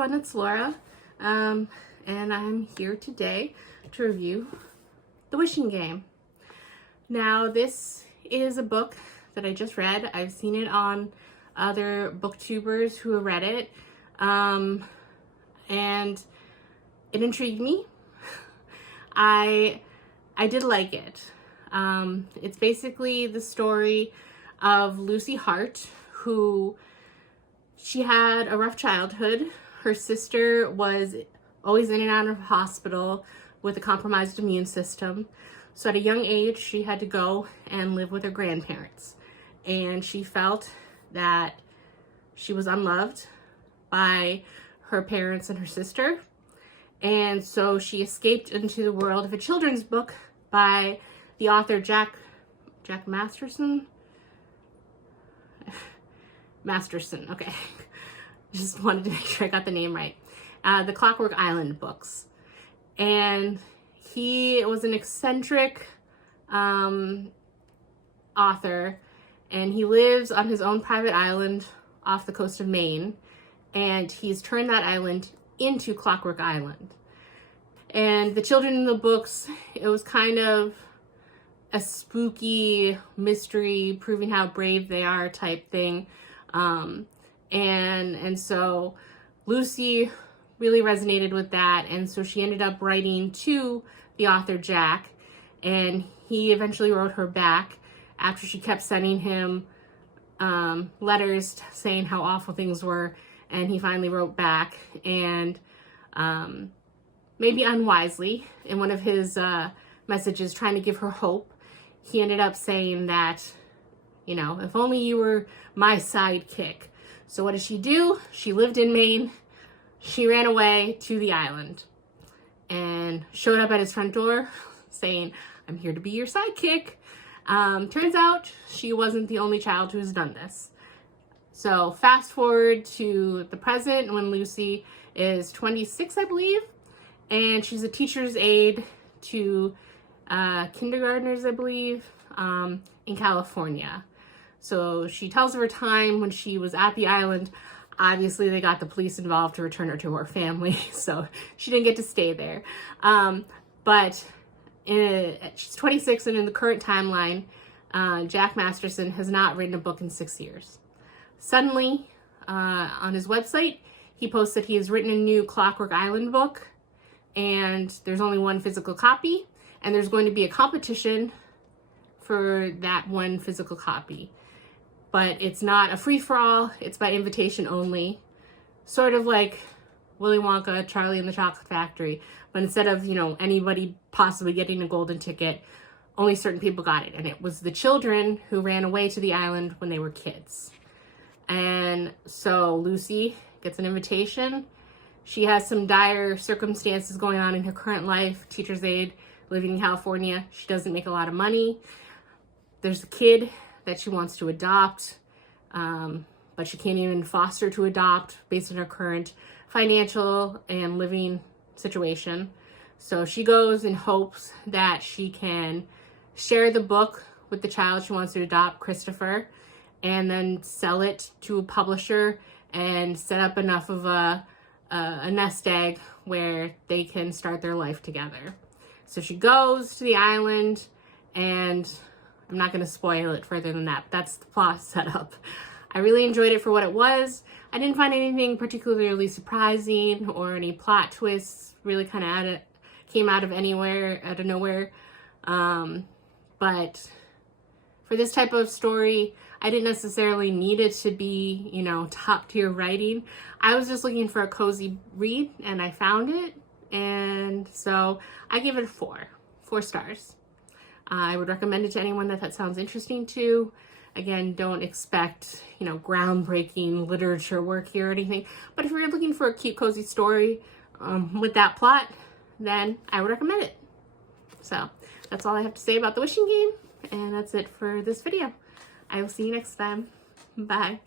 everyone, it's Laura, and I'm here today to review The Wishing Game. Now, this is a book that I just read. I've seen it on other booktubers who have read it, and it intrigued me. I did like it. It's basically the story of Lucy Hart, who she had a rough childhood. Her sister was always in and out of hospital with a compromised immune system. So at a young age, she had to go and live with her grandparents. And she felt that she was unloved by her parents and her sister. And so she escaped into the world of a children's book by the author Jack Masterson. Okay. Just wanted to make sure I got the name right. The Clockwork Island books. And he was an eccentric author, and he lives on his own private island off the coast of Maine, and he's turned that island into Clockwork Island. And the children in the books, it was kind of a spooky mystery, proving how brave they are type thing. And so Lucy really resonated with that, and so she ended up writing to the author Jack, and he eventually wrote her back after she kept sending him letters saying how awful things were, and he finally wrote back, and maybe unwisely, in one of his messages trying to give her hope, he ended up saying that, you know, if only you were my sidekick. So what did she do? She lived in Maine. She ran away to the island and showed up at his front door saying, I'm here to be your sidekick. Turns out she wasn't the only child who's done this. So fast forward to the present when Lucy is 26, I believe, and she's a teacher's aide to kindergartners, I believe, in California. So she tells of her time when she was at the island. Obviously, they got the police involved to return her to her family, so she didn't get to stay there. But she's 26, and in the current timeline, Jack Masterson has not written a book in 6 years. Suddenly, on his website, he posts that he has written a new Clockwork Island book, and there's only one physical copy, and there's going to be a competition for that one physical copy. But it's not a free-for-all, it's by invitation only. Sort of like Willy Wonka, Charlie and the Chocolate Factory. But instead of, you know, anybody possibly getting a golden ticket, only certain people got it. And it was the children who ran away to the island when they were kids. And so Lucy gets an invitation. She has some dire circumstances going on in her current life. Teacher's aide, living in California. She doesn't make a lot of money. There's a kid that she wants to adopt, but she can't even foster to adopt based on her current financial and living situation. So she goes in hopes that she can share the book with the child she wants to adopt, Christopher, and then sell it to a publisher and set up enough of a nest egg where they can start their life together. So she goes to the island, and I'm not going to spoil it further than that, but that's the plot setup. I really enjoyed it for what it was. I didn't find anything particularly surprising or any plot twists really kind of came out of nowhere. But for this type of story, I didn't necessarily need it to be, you know, top tier writing. I was just looking for a cozy read, and I found it. And so I give it 4 stars. I would recommend it to anyone that sounds interesting to. Again, don't expect, you know, groundbreaking literature work here or anything. But if you're looking for a cute, cozy story with that plot, then I would recommend it. So that's all I have to say about The Wishing Game. And that's it for this video. I will see you next time. Bye.